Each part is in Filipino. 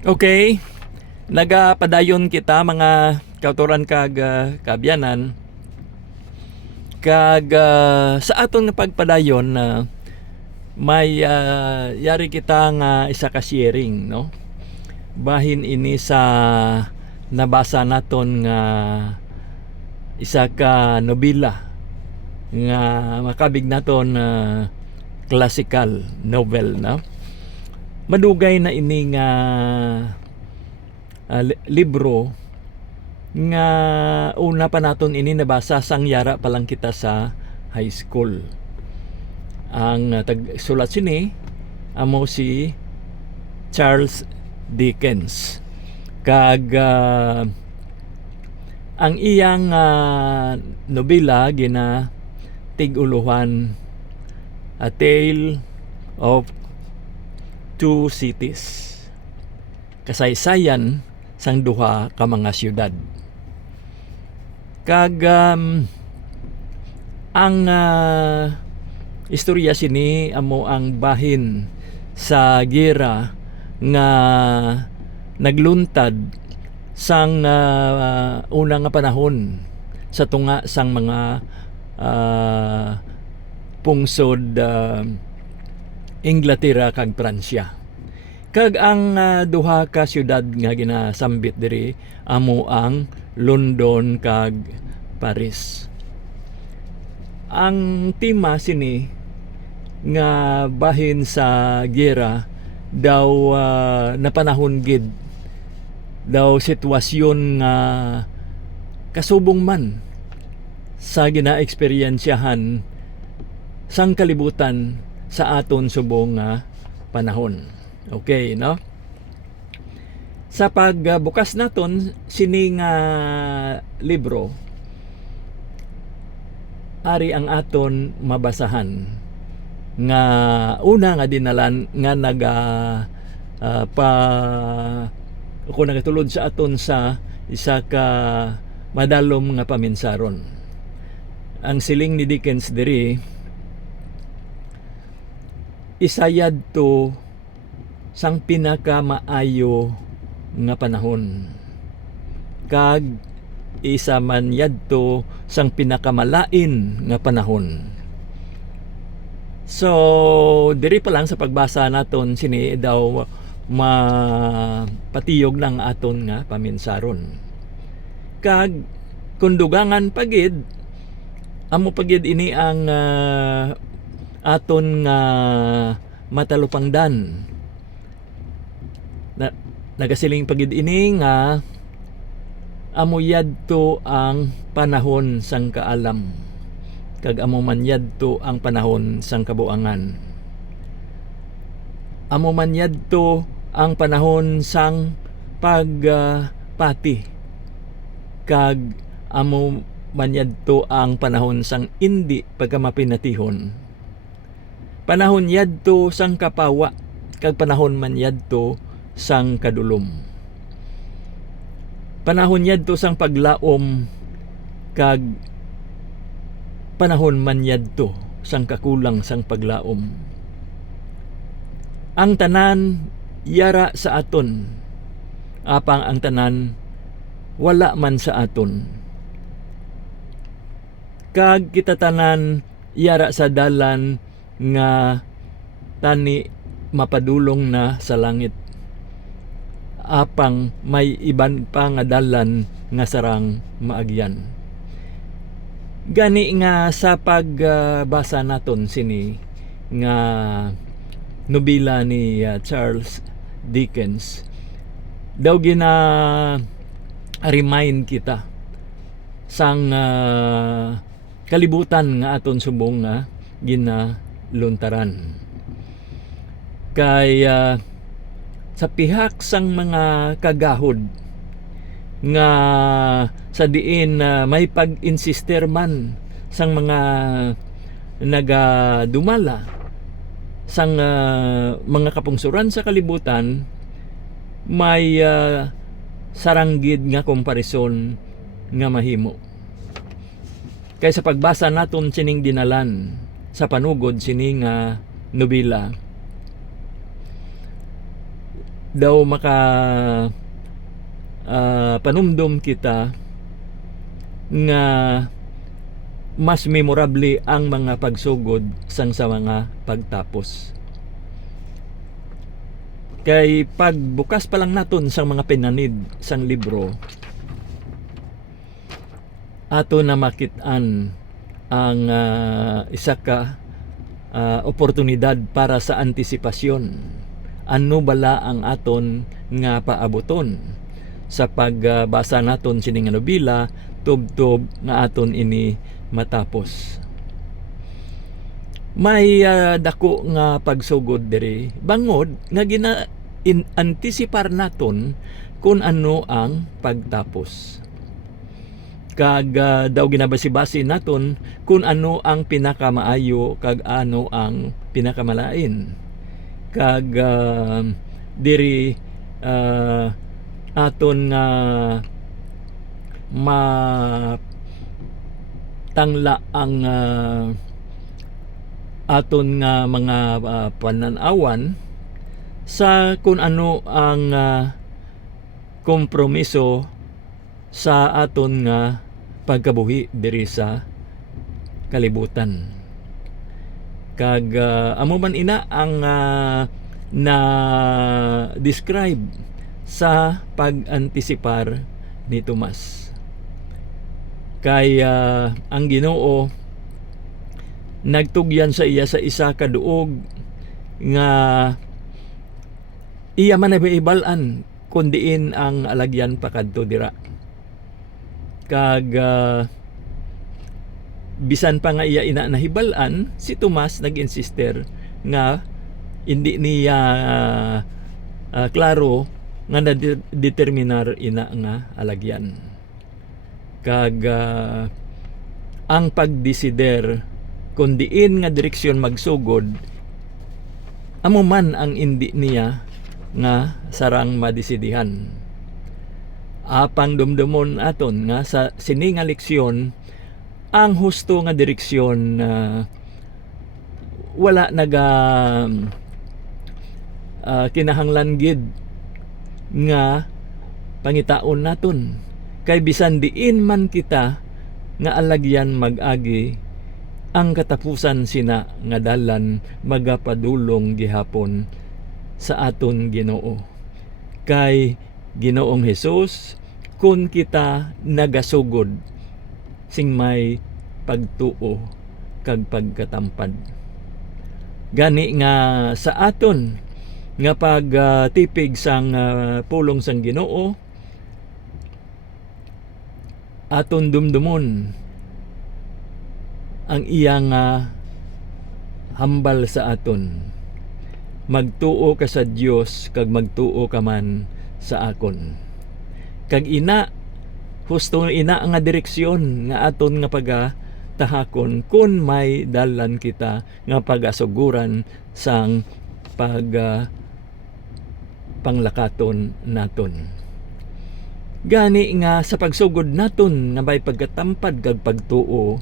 Okay, nagapadayon kita mga kauturan kag kabyanan kag sa aton nga pagpadayon na may yari kita nga isa ka sharing, no? Bahin ini sa nabasa naton nga isa ka nobela nga makabig naton classical novel, no? Madugay na ini nga libro nga una pa naton ini nabasa sang yara pa lang kita sa high school. Ang tagsulat sini amo si Charles Dickens. Kag ang iyang nobela gina tig-uluhan, A Tale of Two Cities. Kasaysayan sang duha ka mga syudad. Kag ang istorya sini amo ang bahin sa gera nga nagluntad sang una nga panahon sa tunga sang mga pungsod Inglaterra kag Pransya. Kag ang duha ka syudad nga ginasambit diri amo ang London kag Paris. Ang tema sini nga bahin sa gera daw napanahon gid daw sitwasyon nga kasubong man sa ginaeksperyensyahan sang kalibutan sa aton subong nga panahon. Okay, no? Sa pagbukas naton sining libro, ari ang aton mabasahan nga una nga dinalan nga ako nagatulod sa aton sa isa ka madalom nga paminsaron. Ang siling ni Dickens diri, isayad to sang pinaka maayo nga panahon kag isa man yadto sang pinakamalain nga panahon. So diri pa lang sa pagbasa naton sini daw mapatiyog ng aton nga paminsaron. Kag kundugangan pagid amo pagid ini ang aton nga matalupangdan. Nagasiling pagid ini nga amo yadto ang panahon sang kaalam kag amo man yadto ang panahon sang kabuangan. Amo man yadto ang panahon sang pagpati kag amo man yadto ang panahon sang indi pagkamapinatihon. Panahon yadto sang kapawa kag panahon man yadto sang kadulom. Panahon yadto sang paglaom kag panahon man yadto sang kakulang sang paglaom. Ang tanan yara sa aton, apang ang tanan wala man sa aton. Kag kita tanan yara sa dalan nga tani mapadulong na sa langit, apang may iban pa nga dalan nga sarang maagyan. Gani nga sa pagbasa naton sini nga nobela ni Charles Dickens, daw gina remind kita sang kalibutan nga aton subong nga ginaluntaran. Kay sa pihak sang mga kagahod nga sa diin may pag-insister man sang mga nagadumala sang mga kapungsuran sa kalibutan, may saranggid nga komparison nga mahimo. Kay sa pagbasa naton sining dinalan sa panugod sining nobela, daw maka panumdum kita nga mas memorable ang mga pagsugod sang sa mga pagtapos. Kay pagbukas pa lang naton sang mga pinanid sang libro, ato na makit-an ang isa ka oportunidad para sa antisipasyon. Ano bala ang aton nga paaboton sa pagbasa naton sining nga nobela tubtob nga aton ini matapos. May dako nga pagsugod diri bangod nga antisipar naton kung ano ang pagtapos. Kag daw ginabasi-basi naton kung ano ang pinakamaayo kag ano ang pinakamalain. Kag diri aton nga matangla ang aton nga mga pananawan sa kung ano ang kompromiso sa aton nga pagkabuhi diri sa kalibutan. Kag amo man ina ang na describe sa pag-antisipar ni Tomas. Kay ang Ginoo nagtugyan sa iya sa isa ka duog nga iya man naibalan kundiin ang alagyan pakadto dira. Kag bisan pa nga iya ina nahibalan, si Tomas nag-insister nga hindi niya klaro nga na-determinar ina nga alagyan. Kag ang pagdesider kung diin nga direksyon magsugod, amo man ang hindi niya nga sarang madesidihan. Apang dumdumon aton nga sa sini nga leksyon, ang husto nga direksyon wala naga kinahanglan gid nga pangitaon naton. Kay bisan diin man kita nga alagyan mag-agi, ang katapusan sina nga dalan magapadulong gihapon sa aton Ginoo. Kay Ginoong Hesus, kun kita nagasugod sing may pagtuo kag pagkatampad. Gani nga sa aton nga pagtipig sang pulong sang Ginoo, aton dumdumon ang iyang hambal sa aton. Magtuo ka sa Dios kag magtuo ka man sa akon. Kag ina husto ina nga direksyon nga aton nga pagatahakon kun may dalan kita nga pagasuguran sang panglakaton naton. Gani nga sa pagsugod naton nga may pagkatampad kag pagtuo,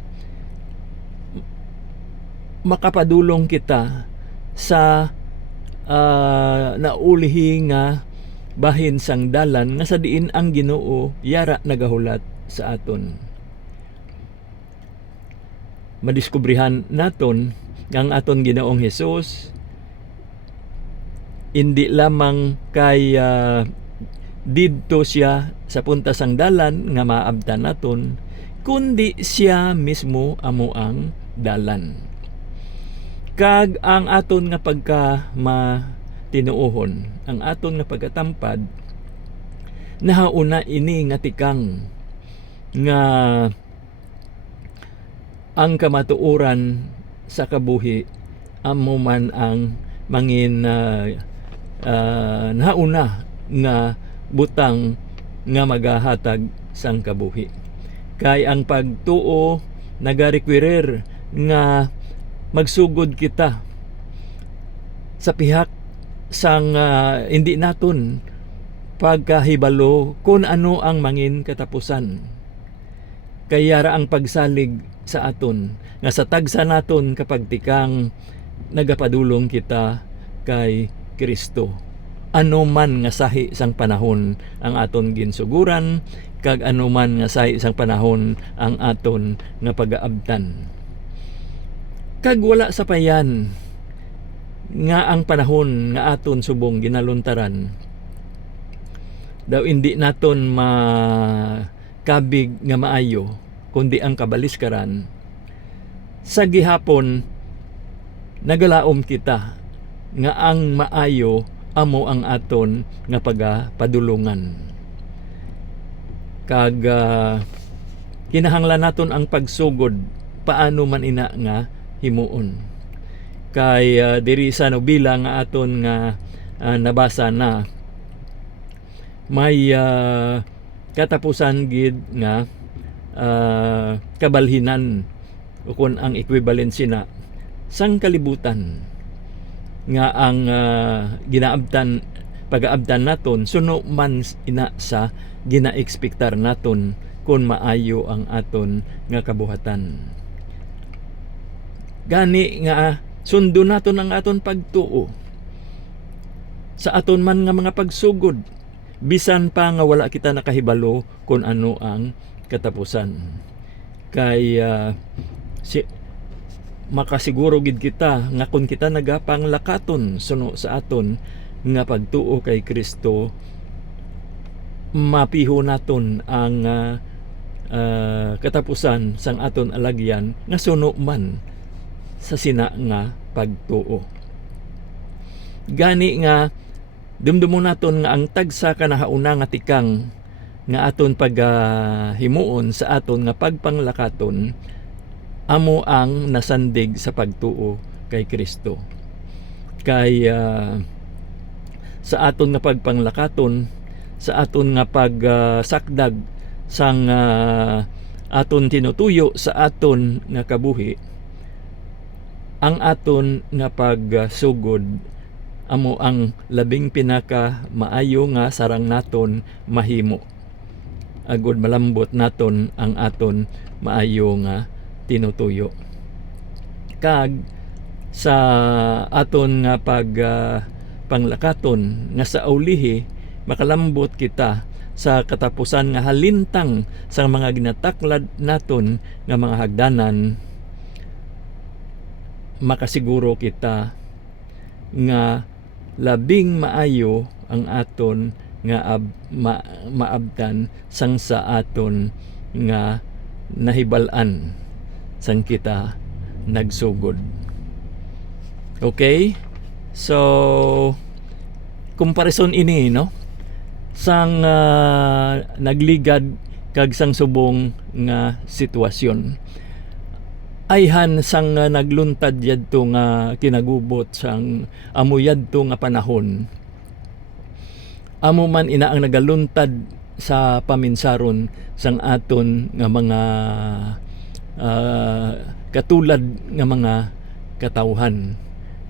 makapadulong kita sa naulihi nga bahin sang dalan nga sa diin ang Ginoo yara nagahulat sa aton. Madiskubrihan naton nga ang aton Ginoong Hesus hindi lamang kay didto siya sa punta sang dalan nga maabtan naton, kundi siya mismo amo ang dalan. Kag ang aton nga pagka tinuohon, ang aton nga pagkatampad, nahauna ini nga tikang nga ang kamatuoran sa kabuhi amo man ang mangin nahauna nga butang nga magahatag sang kabuhi. Kay ang pagtuo nagarequirer nga magsugod kita sa pihak sang hindi naton pagkahibalo kung ano ang mangin katapusan. Kaya ra ang pagsalig sa aton nga sa tagsa naton kapag tikang nagapadulong kita kay Kristo ano man nga sahi sang panahon ang aton ginsuguran, kag ano man nga sahi sang panahon ang aton nga pagaabtan. Kag wala sa payan nga ang panahon nga aton subong ginaluntaran daw hindi naton makabig nga maayo kundi ang kabaliskaran. Sa gihapon nagalaom kita nga ang maayo amo ang aton nga pagapadulungan. Kag kinahanglan naton ang pagsugod paano man ina nga himuon. Kay diri sa nobela nga aton nga nabasa na may katapusan gid nga kabalhinan o kung ang equivalency na sang kalibutan nga ang ginaabtan pag-aabtan naton suno man ina sa ginaekspektar naton kung maayo ang aton nga kabuhatan. Gani nga sundo naton ang aton pagtuo sa aton man nga mga pagsugod bisan pa nga wala kita nakahibalo kung ano ang katapusan. Kay makasiguro gid kita nga kung kita nagapanglakaton suno sa aton nga pagtuo kay Kristo, mapiho naton ang katapusan sang aton alagyan nga suno man sa sina nga pagtuo. Gani nga dumdumo naton nga ang tagsa kanahauna nga tikang nga aton paghimuon sa aton nga pagpanglakaton amo ang nasandig sa pagtuo kay Kristo. Kay sa aton nga pagpanglakaton, sa aton nga pagsakdag sang aton tinutuyo sa aton nga kabuhi, ang aton nga pagsugod amo ang labing pinaka maayo nga sarang naton mahimo. Agud malambot naton ang aton maayo nga tinutuyo. Kag sa aton nga panglakaton nga sa ulihi makalambot kita sa katapusan nga halintang sa mga ginataklad naton nga mga hagdanan, makasiguro kita nga labing maayo ang aton nga maabdan sang sa aton nga nahibal-an sang kita nagsugod. Okay? So comparison ini no sang nagligad kag sang subong nga sitwasyon. Ayhan sang nagluntad yadto nga kinagubot sang amo yadto nga panahon. Amo man ina ang nagaluntad sa paminsaron sang aton nga mga katulad nga mga katawhan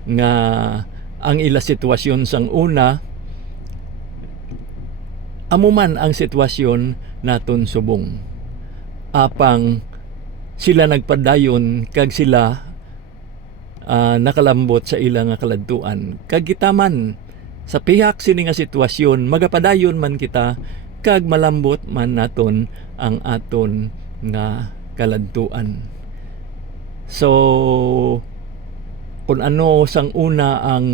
nga ang ila sitwasyon sang una amo man ang sitwasyon naton subong. Apang sila nagpadayon kag sila nakalambot sa ilang nga kaladtuan. Kag kita man sa pihak sini nga sitwasyon magapadayon man kita kag malambot man naton ang aton nga kaladtuan. So kung ano sang una ang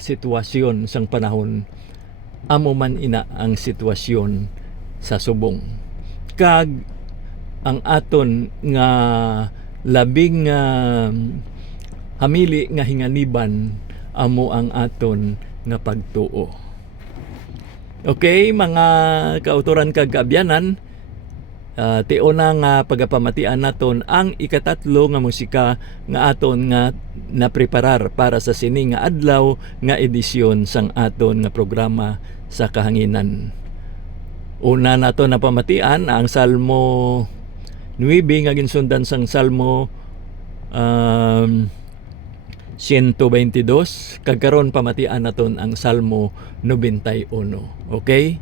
sitwasyon sang panahon, amo man ina ang sitwasyon sa subong. Kag ang aton nga labing hamili nga hinganiban amo ang aton nga pagtuo. Okay, mga kauturan kag kaabyanan, tiona nga pagapamatian naton ang ikatatlo nga musika nga aton nga napreparar para sa sini nga adlaw nga edisyon sang aton nga programa sa kahanginan. Una nato napamatian ang Salmo 9 nga ginsundan sang Salmo 122 kag karon pamatian naton ang Salmo 91. Okay?